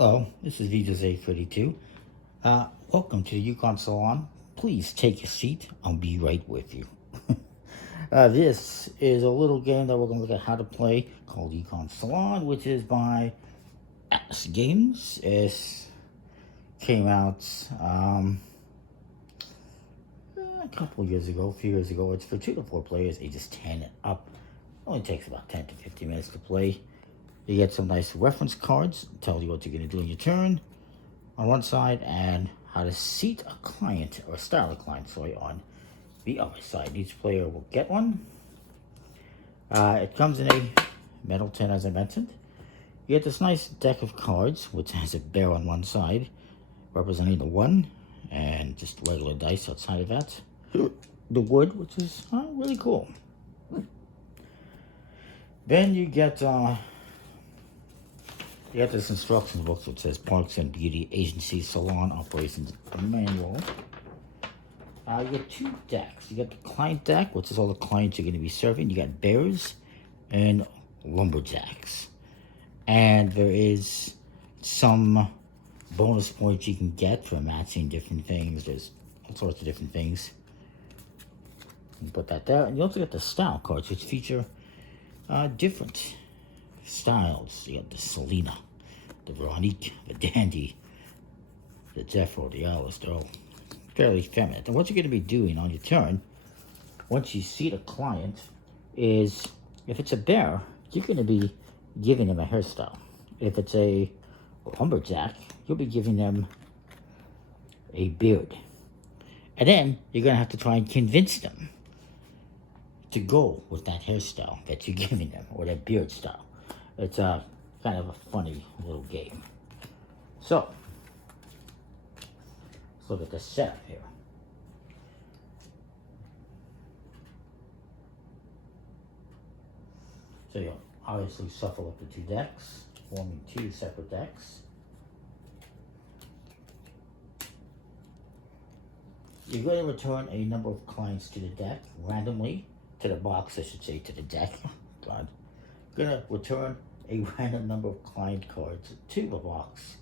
Hello, this is VJose32. Welcome to the Yukon Salon. Please take a seat. I'll be right with you. This is a little game that we're going to look at how to play called Yukon Salon, which is by Games. It came out a couple years ago, a few years ago. It's for 2 to 4 players, ages 10 and up. Only takes about 10 to 15 minutes to play. You get some nice reference cards, tell you what you're going to do in your turn on one side, and how to seat a client, or style a client, sorry, on the other side. Each player will get one. It comes in a metal tin, as I mentioned. You get this nice deck of cards, which has a bear on one side, representing the 1, and just regular dice outside of that. The wood, which is really cool. Then you get this instruction book that says Parks and Beauty Agency Salon Operations Manual. You get 2 decks. You get the client deck, which is all the clients you're going to be serving. You got bears and lumberjacks. And there is some bonus points you can get for matching different things. There's all sorts of different things. You put that there. And you also get the style cards, which feature different styles. You got the Selena, the Veronique, the Dandy, the Jeffro, the Alice. They're all fairly feminine. And what you're going to be doing on your turn, once you seat a client, is if it's a bear, you're going to be giving them a hairstyle. If it's a lumberjack, you'll be giving them a beard. And then you're going to have to try and convince them to go with that hairstyle that you're giving them, or that beard style. It's kind of a funny little game. So, let's look at the setup here. So you'll obviously shuffle up the 2 decks, forming 2 separate decks. You're going to return a number of clients to the deck randomly, to the box, I should say, to the deck. God. You're going to return a random number of client cards to the box,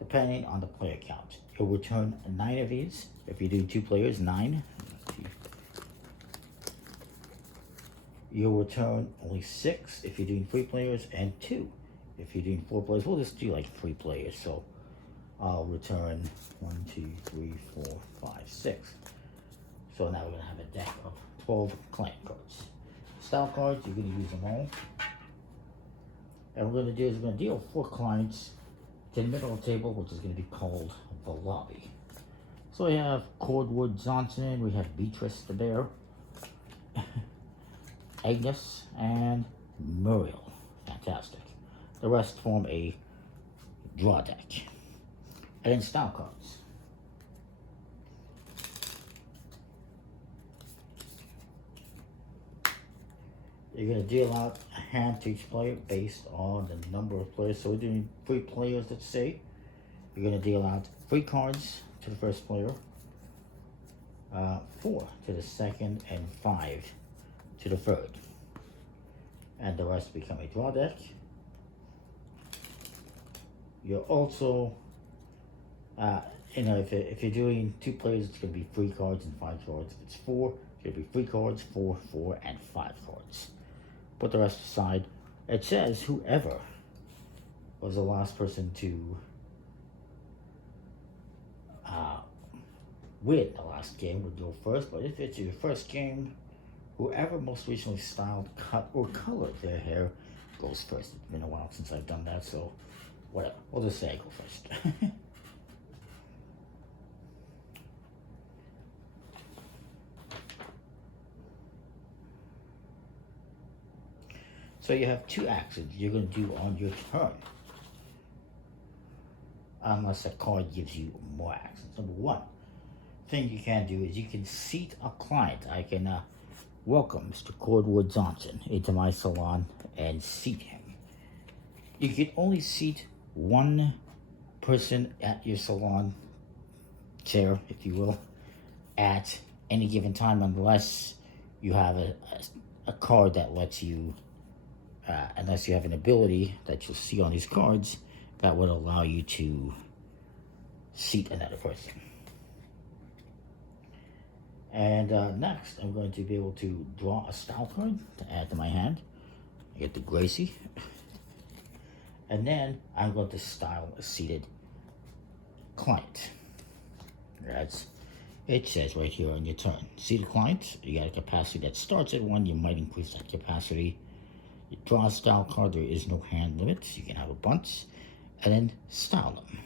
depending on the player count. You'll return 9 of these. If you do 2 players, 9. You'll return only 6 if you're doing 3 players, and 2 if you're doing 4 players. We'll just do like 3 players. So I'll return 1, 2, 3, 4, 5, 6. So now we're going to have a deck of 12 client cards. Style cards, you're going to use them all. And what we're going to do is we're going to deal 4 clients to the middle of the table, which is going to be called the lobby. So we have Cordwood Johnson, we have Beatrice the bear, Agnes, and Muriel. Fantastic. The rest form a draw deck. And then style cards. You're going to deal out a hand to each player based on the number of players. So we're doing 3 players, let's say. You're going to deal out 3 cards to the first player, 4 to the second, and 5 to the third. And the rest become a draw deck. You're also, if you're doing 2 players, it's going to be 3 cards and 5 cards. If it's 4, it's going to be 3 cards, 4, 4, and 5 cards. Put the rest aside. It says whoever was the last person to win the last game would go first. But if it's your first game, whoever most recently styled, cut, or colored their hair goes first. It's been a while since I've done that, so whatever. We'll just say I go first. So you have 2 actions you're going to do on your turn, unless a card gives you more actions. Number 1 thing you can do is you can seat a client. I can welcome Mr. Cordwood Johnson into my salon and seat him. You can only seat 1 person at your salon chair, if you will, at any given time, unless you have a card that lets you unless you have an ability that you'll see on these cards, that would allow you to seat another person. And next, I'm going to be able to draw a style card to add to my hand. I get the Gracie. And then I'm going to style a seated client. That's it says right here on your turn. Seated client, you got a capacity that starts at 1. You might increase that capacity. You draw a style card. There is no hand limit. You can have a bunch. And then style them.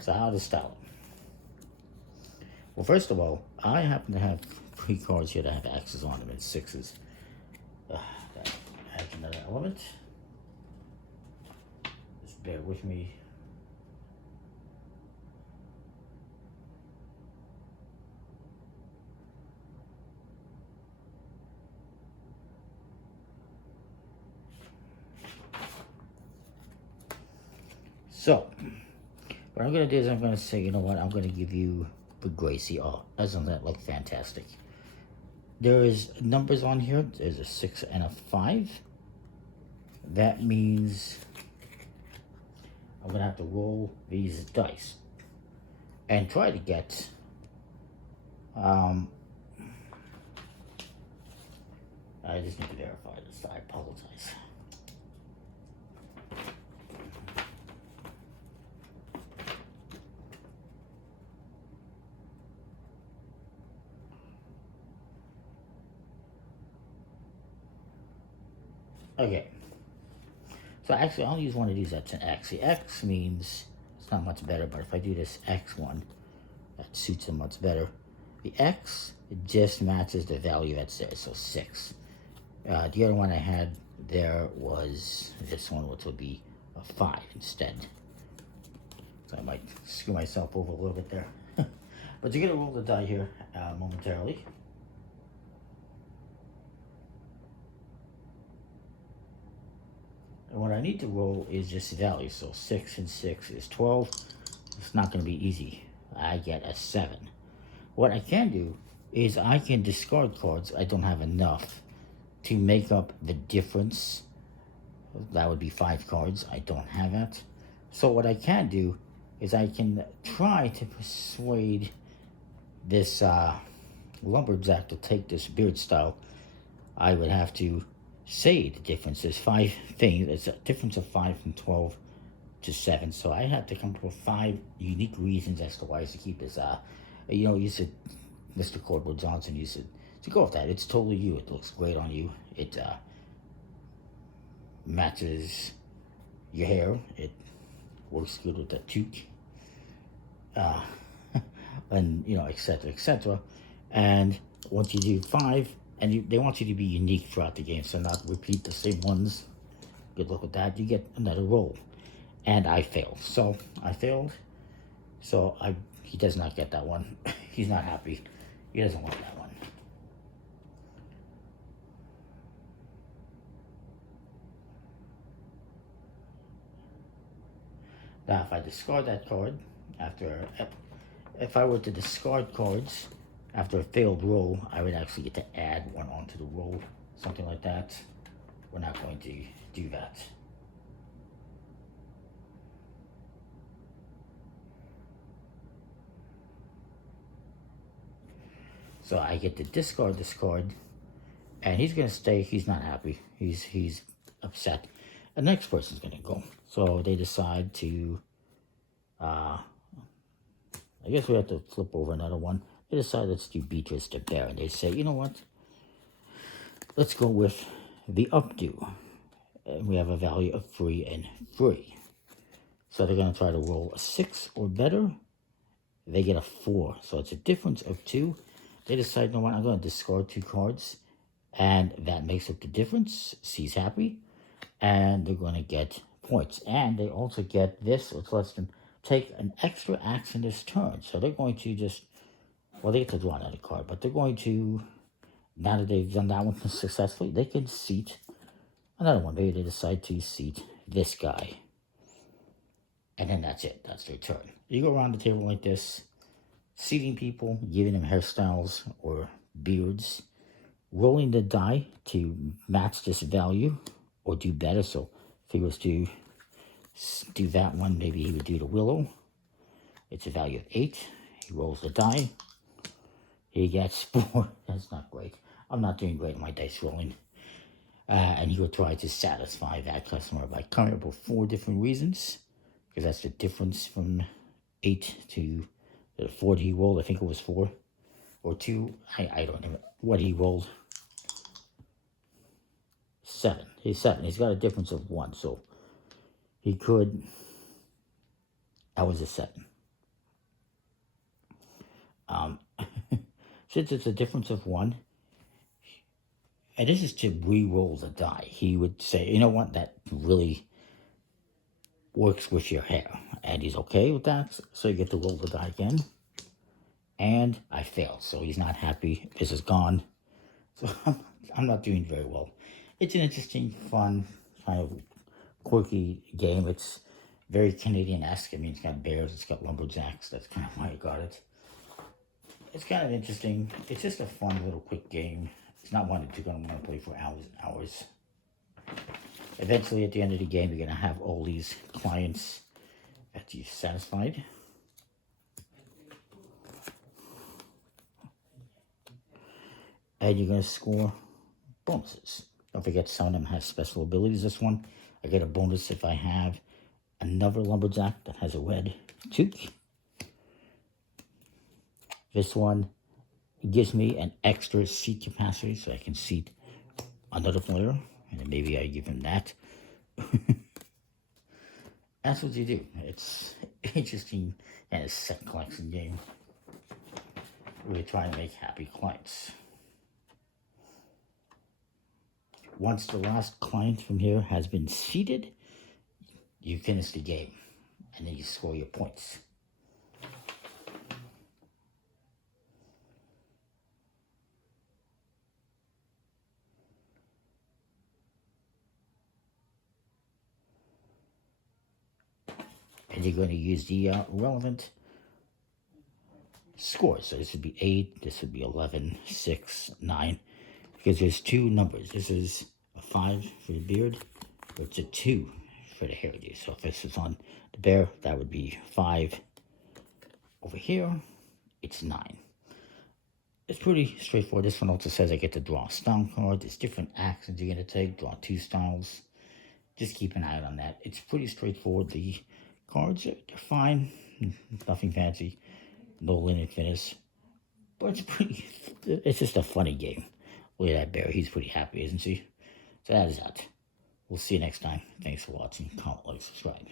So how to style them? Well, first of all, I happen to have 3 cards here that have X's on them and 6s. That adds another element. Just bear with me. So, what I'm going to do is I'm going to say, you know what, I'm going to give you the Gracie. Oh, doesn't that look fantastic? There is numbers on here. There's a 6 and a 5. That means I'm going to have to roll these dice and try to get I just need to verify this. I apologize. Okay, so actually I'll use one of these that's an X. The X means it's not much better, but if I do this X one, that suits them much better. The X, it just matches the value that's there, so 6. The other one I had there was this one, which would be a 5 instead. So I might screw myself over a little bit there. But you're gonna roll the die here momentarily. And what I need to roll is just value. So 6 and 6 is 12. It's not going to be easy. I get a 7. What I can do is I can discard cards. I don't have enough to make up the difference. That would be 5 cards. I don't have that. So what I can do is I can try to persuade this lumberjack to take this beard style. I would have to say the difference is 5 things. It's a difference of 5 from 12 to 7. So I had to come up with 5 unique reasons as to why I should keep this. You know, you said, Mr. Cordwood Johnson, you said to go with that. It's totally you. It looks great on you. It matches your hair. It works good with the toque. And you know, etc., etc. And once you do 5. And they want you to be unique throughout the game, so not repeat the same ones. Good luck with that. You get another roll. And I failed. So I failed. So he does not get that one. He's not happy. He doesn't want that one. Now if I discard that card, if I were to discard cards after a failed roll, I would actually get to add one onto the roll, something like that. We're not going to do that. So I get to discard this card, and he's gonna stay. He's not happy. He's upset. The next person's gonna go. So they decide to. I guess we have to flip over another one. They decide let's do Beatrice the Bear, and they say, you know what? Let's go with the updo. And we have a value of 3 and 3. So they're going to try to roll a 6 or better. They get a 4. So it's a difference of 2. They decide, you know what? I'm going to discard 2 cards. And that makes up the difference. C's happy. And they're going to get points. And they also get this, which lets them take an extra action this turn. So they're going to just, well, they get to draw another card, but they're going to, now that they've done that one successfully, they can seat another one. Maybe they decide to seat this guy. And then that's it. That's their turn. You go around the table like this, seating people, giving them hairstyles or beards, rolling the die to match this value or do better. So if he was to do that one. Maybe he would do the willow. It's a value of 8. He rolls the die. He gets 4. That's not great. I'm not doing great on my dice rolling. And he will try to satisfy that customer by coming up with 4 different reasons, because that's the difference from 8 to the 4 he rolled. I think it was 4 or 2. I don't know what he rolled. 7. He's 7. He's got a difference of 1, so he could. That was a 7. Since it's a difference of 1, and this is to re-roll the die, he would say, you know what, that really works with your hair. And he's okay with that, so you get to roll the die again. And I failed, so he's not happy. This is gone. So I'm not doing very well. It's an interesting, fun, kind of quirky game. It's very Canadian-esque. I mean, it's got bears, it's got lumberjacks. That's kind of why I got it. It's kind of interesting. It's just a fun little quick game. It's not one that you're going to want to play for hours and hours. Eventually, at the end of the game, you're going to have all these clients that you've satisfied. And you're going to score bonuses. Don't forget, some of them have special abilities. This one, I get a bonus if I have another lumberjack that has a red toque. This one gives me an extra seat capacity, so I can seat another player, and then maybe I give him that. That's what you do. It's interesting, and it's a set collection game. We're trying to make happy clients. Once the last client from here has been seated, you finish the game, and then you score your points. And you're going to use the relevant scores. So this would be 8, this would be 11, 6, 9. Because there's 2 numbers. This is a 5 for the beard, or it's a 2 for the hairdo. So if this is on the bear, that would be 5. Over here, it's 9. It's pretty straightforward. This one also says I get to draw a style card. There's different actions you're going to take. Draw 2 styles. Just keep an eye out on that. It's pretty straightforward. The cards, they're fine. Nothing fancy. No linen finish. But it's just a funny game. Look at that bear. He's pretty happy, isn't he? So that is that. We'll see you next time. Thanks for watching. Comment, like, subscribe.